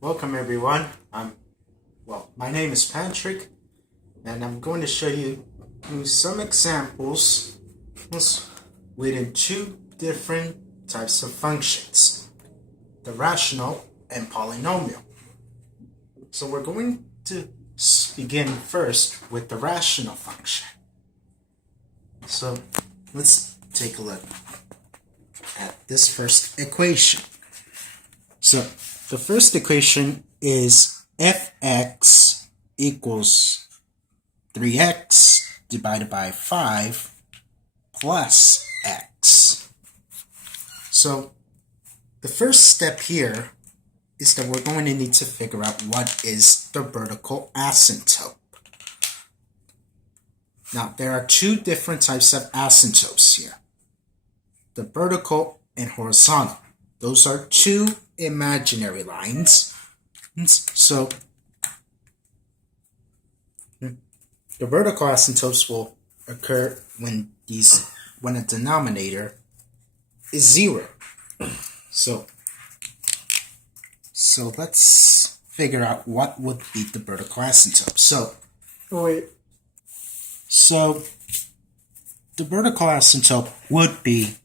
Welcome everyone. My name is Patrick, and I'm going to show you some examples within two different types of functions: the rational and polynomial. So we're going to begin first with the rational function. So let's take a look at this first equation. So the first equation is fx equals 3x divided by 5 plus x. So the first step here is that we're going to need to figure out what is the vertical asymptote. Now, there are two different types of asymptotes here: the vertical and horizontal. Those are two imaginary lines. So the vertical asymptotes will occur when a denominator is 0. So let's figure out what would be the vertical asymptote. So the vertical asymptote would be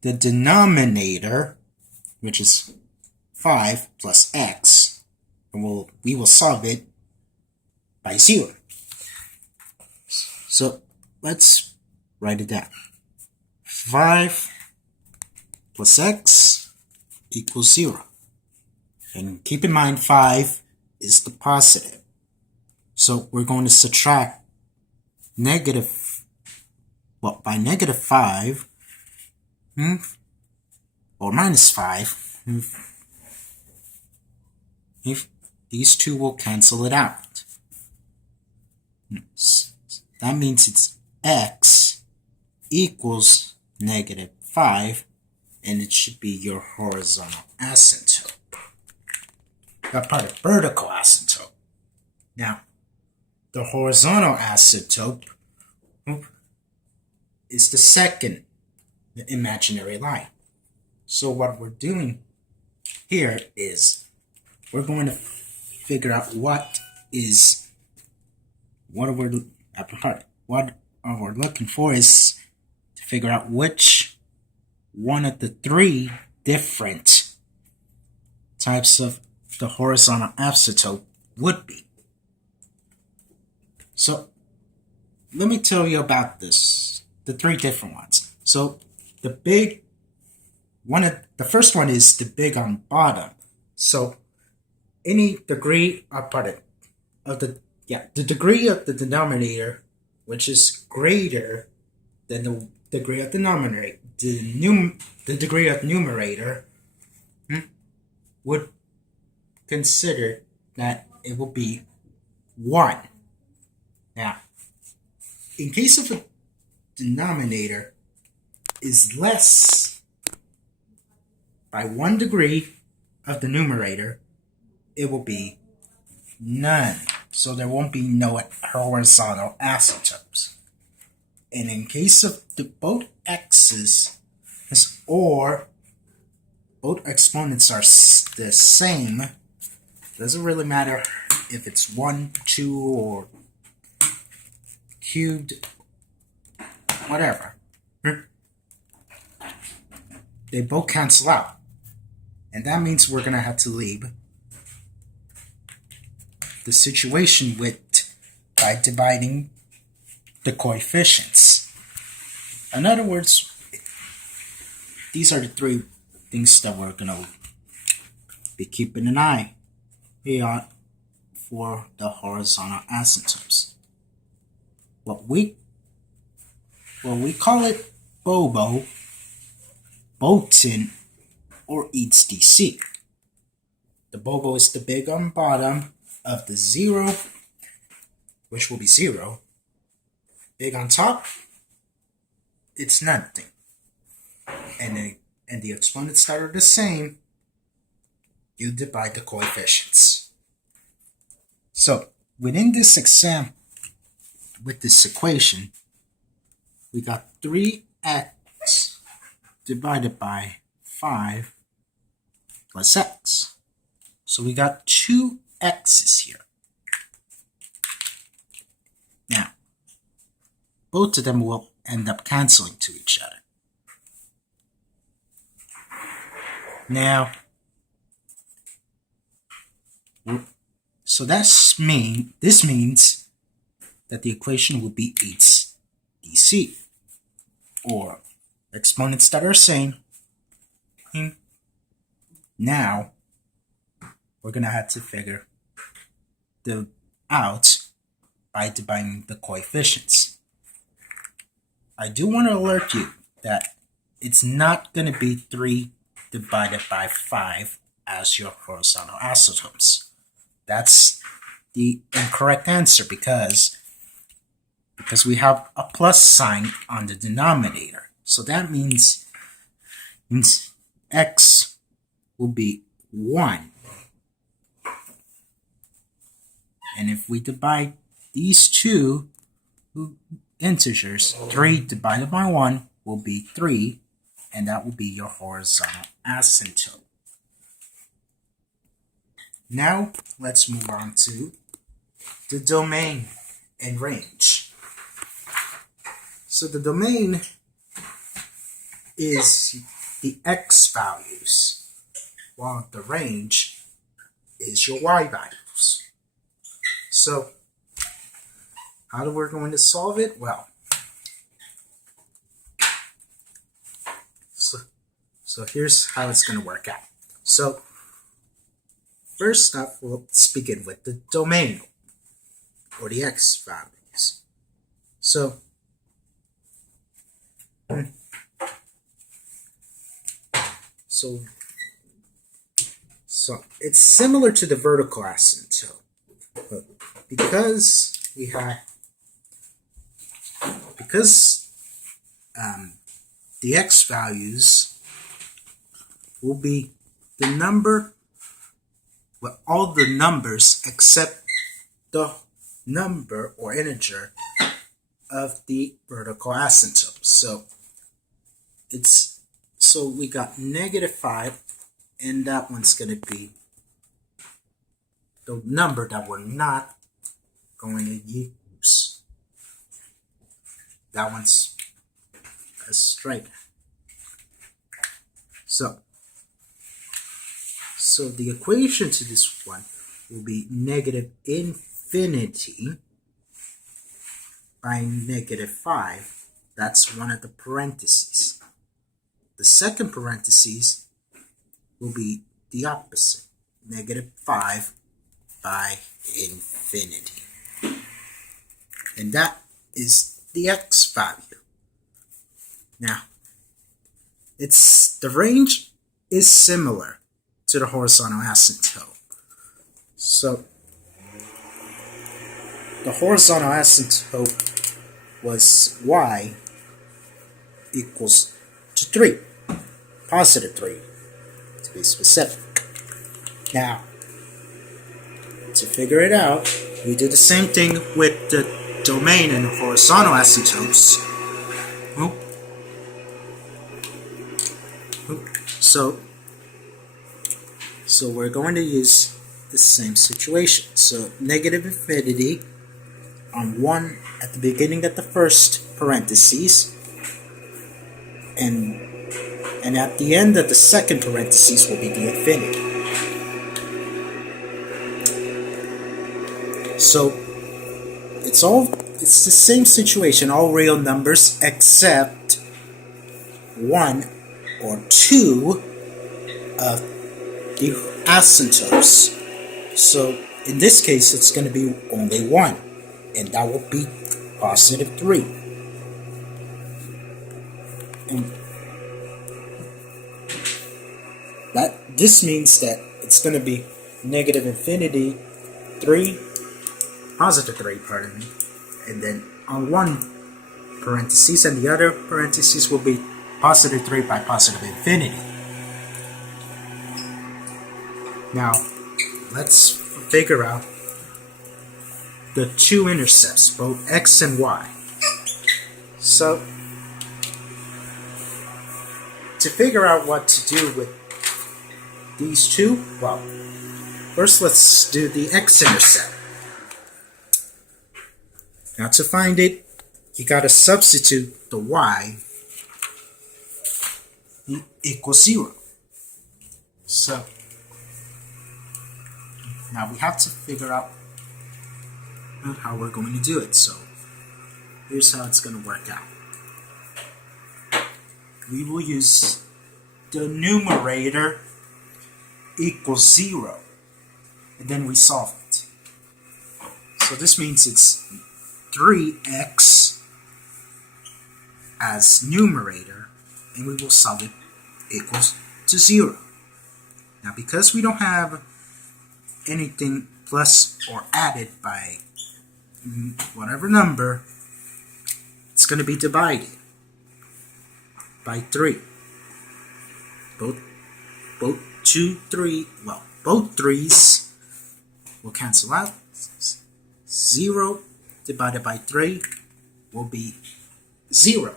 the denominator, which is 5 plus x, and we will solve it by 0. So let's write it down. 5 plus x equals 0. And keep in mind 5 is the positive. So we're going to subtract by negative 5 or minus 5. If these two will cancel it out. That means it's x equals negative 5, and it should be your horizontal asymptote. That part of vertical asymptote. Now, the horizontal asymptote is the second imaginary line. So what we're doing here is we're going to figure out what we're looking for is to figure out which one of the three different types of the horizontal asymptote would be. So let me tell you about the three different ones. So the first one is the big on bottom. So any degree the degree of the denominator, which is greater than the degree of the numerator, the degree of numerator would consider that it will be 1. Now, in case of a denominator is less by 1 degree of the numerator, it will be none. So there won't be no horizontal asymptotes. And in case of both x's or both exponents are the same, doesn't really matter if it's 1, 2, or cubed, whatever. They both cancel out. And that means we're going to have to leave the situation by dividing the coefficients. In other words, these are the three things that we're going to be keeping an eye on for the horizontal asymptotes. What we call it Bobo, Bolton, or eats DC. The Bobo is the big on bottom of the 0, which will be 0. Big on top, it's nothing. And the exponents that are the same, you divide the coefficients. So within this example, with this equation, we got 3x divided by 5 plus x. So we got two x's here. Now, both of them will end up canceling to each other. Now, so this means that the equation will be HDC, or exponents that are same. Now, we're going to have to figure them out by dividing the coefficients. I do want to alert you that it's not going to be 3 divided by 5 as your horizontal asymptotes. That's the incorrect answer because we have a plus sign on the denominator. So that means x will be 1. And if we divide these two integers, 3 divided by 1 will be 3, and that will be your horizontal asymptote. Now, let's move on to the domain and range. So the domain is the x values, while the range is your y values. So, how are we going to solve it? Well, so here's how it's going to work out. So, first up, let's begin with the domain, or the x values. So it's similar to the vertical asymptote, but because the x values will be the number, well, all the numbers except the number or integer of the vertical asymptote. So we got -5, and that one's going to be the number that we're not going to use. That one's a straight. So the equation to this one will be -infinity by -5. That's one of the parentheses. The second parentheses will be the opposite, -5 by infinity. And that is the x value. Now, the range is similar to the horizontal asymptote. So, the horizontal asymptote was y equals to 3, positive 3 to be specific. Now, to figure it out, we do the same thing with the domain and horizontal asymptotes. So we're going to use the same situation. So -infinity on 1 at the beginning of the first parentheses, and at the end of the second parentheses will be the infinity. So it's the same situation, all real numbers except 1 or 2 of the asymptotes. So in this case, it's going to be only 1, and that will be positive 3. And this means that it's going to be -infinity 3, positive 3, pardon me, and then on one parentheses, and the other parentheses will be positive 3 by positive infinity. Now, let's figure out the two intercepts, both x and y. So, to figure out what to do with these two, well, First, let's do the x-intercept. Now to find it, you gotta substitute the y equals 0. So now we have to figure out how we're going to do it. So here's how it's going to work out. We will use the numerator equals 0, and then we solve it. So this means it's 3x as numerator, and we will solve it equals to 0. Now because we don't have anything plus or added by whatever number, it's going to be divided by 3. Both 3's will cancel out. 0 divided by 3 will be 0,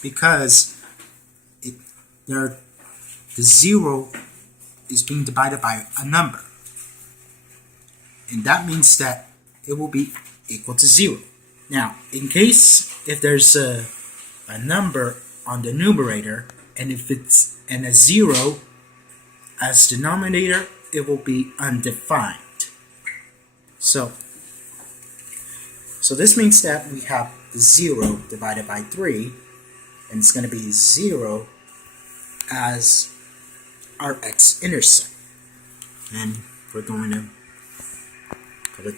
because the 0 is being divided by a number, and that means that it will be equal to 0. Now, in case if there's a number on the numerator, and if it's a 0 as denominator, it will be undefined. So this means that we have the 0 divided by 3, and it's going to be 0 as our x-intercept. And we're going to put it.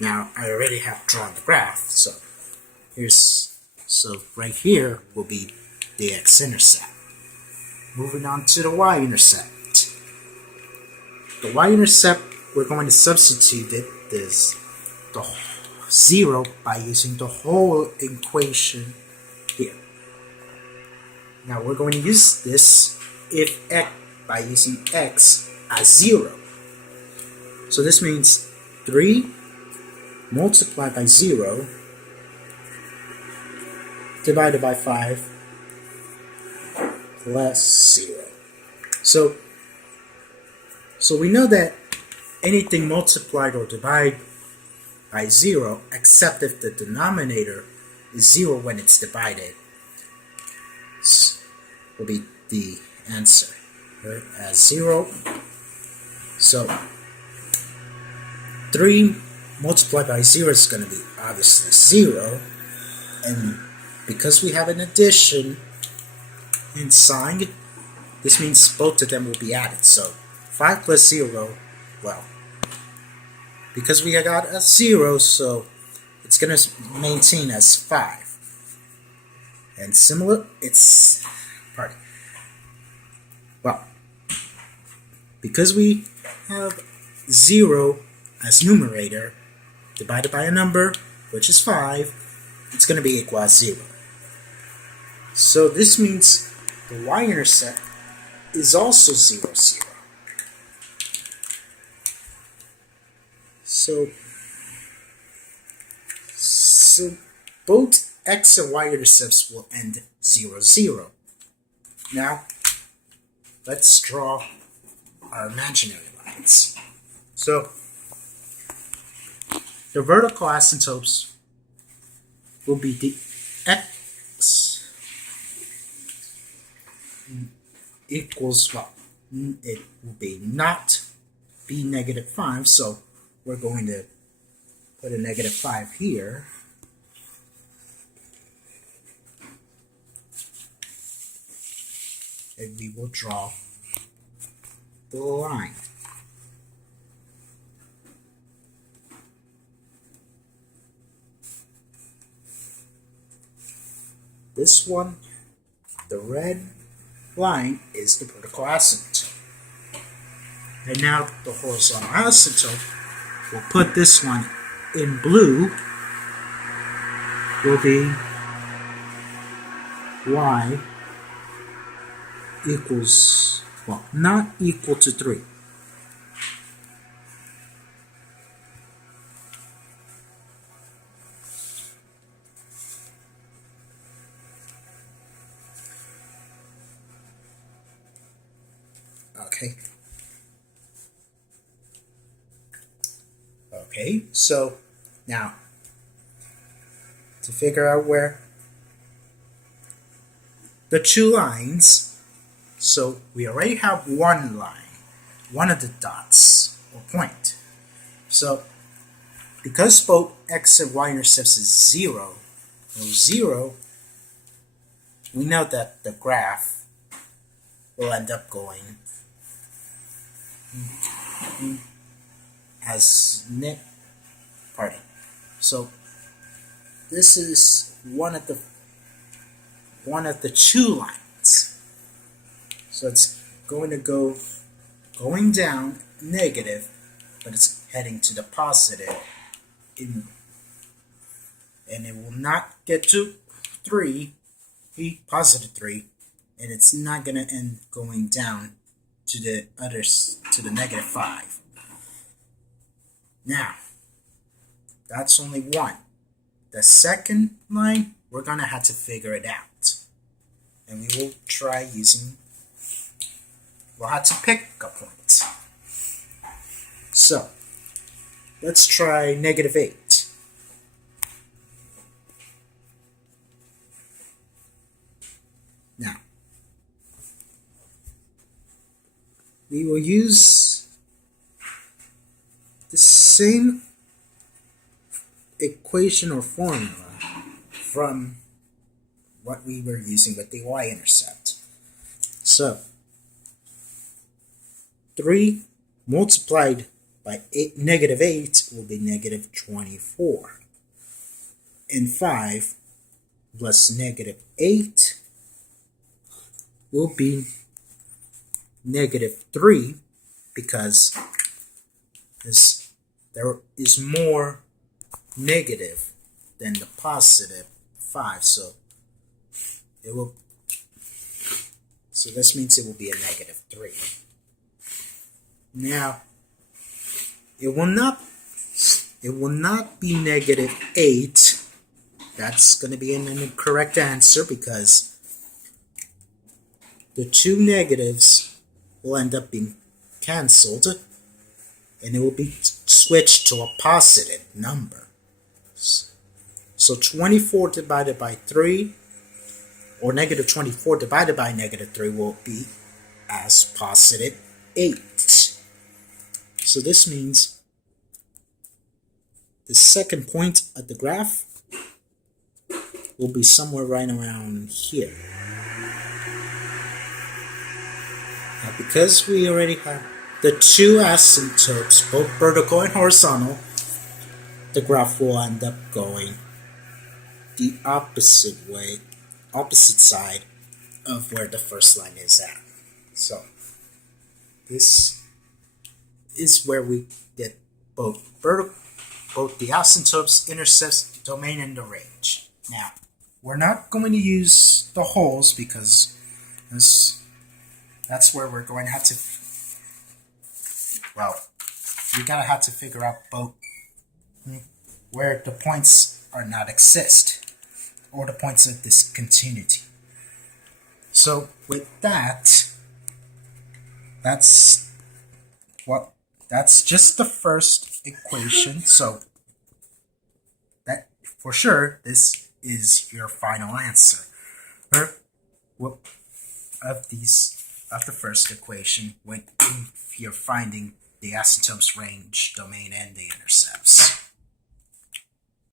Now I already have drawn the graph, so right here will be the x-intercept. Moving on to the y-intercept. The y-intercept, we're going to substitute it as the 0 by using the whole equation here. Now we're going to use this if x by using x as 0. So this means 3 multiplied by 0 divided by 5 plus 0. So we know that anything multiplied or divided by 0, except if the denominator is 0 when it's divided, will be the answer, right, as 0. So 3 multiplied by 0 is going to be obviously 0, and because we have an addition in sign, this means both of them will be added. So 5 plus 0, well, because we got a 0, so it's going to maintain as 5. And similar, because we have 0 as numerator divided by a number, which is 5, it's going to be equal to 0. So this means the y-intercept is also 0, 0. So both x and y-intercepts will end 0, 0. Now, let's draw our imaginary lines. So, the vertical asymptotes will be the x equals, well, it will be not be negative 5, so we're going to put a negative 5 here. And we will draw the line. This one, the red line, is the vertical asymptote. And now the horizontal asymptote, we'll put this one in blue, will be y equals, well, not equal to 3. Okay. Okay, so now to figure out where the two lines, so we already have one line, one of the dots or point. So because both x and y intercepts is 0, we know that the graph will end up going as so this is one of the two lines. So it's going to going down negative, but it's heading to the positive, and it will not get to 3, positive 3, and it's not going to end going down to the negative 5. Now, that's only one. The second line, we're going to have to figure it out. And we will try using, we'll have to pick a point. So, let's try negative 8. Now, we will use the same equation or formula from what we were using with the y-intercept. So, 3 multiplied by negative 8 will be negative 24. And 5 plus negative 8 will be negative 3, because there is more negative than the positive 5, so this means it will be a negative 3. Now, it will not be negative 8. That's going to be an incorrect answer, because the two negatives will end up being cancelled, and it will be switched to a positive number. So 24 divided by 3, or negative 24 divided by negative 3, will be as positive 8. So this means the second point of the graph will be somewhere right around here. Now, because we already have the two asymptotes, both vertical and horizontal, the graph will end up going the opposite side of where the first line is at. So this is where we get both the asymptotes, intercepts, domain, and the range. Now, we're not going to use the holes, because that's where we're going to have to, we gotta have to figure out both where the points are not exist, or the points of discontinuity. So with that's just the first equation. So that for sure this is your final answer of the first equation when you're finding the asymptotes, range, domain, and the intercepts.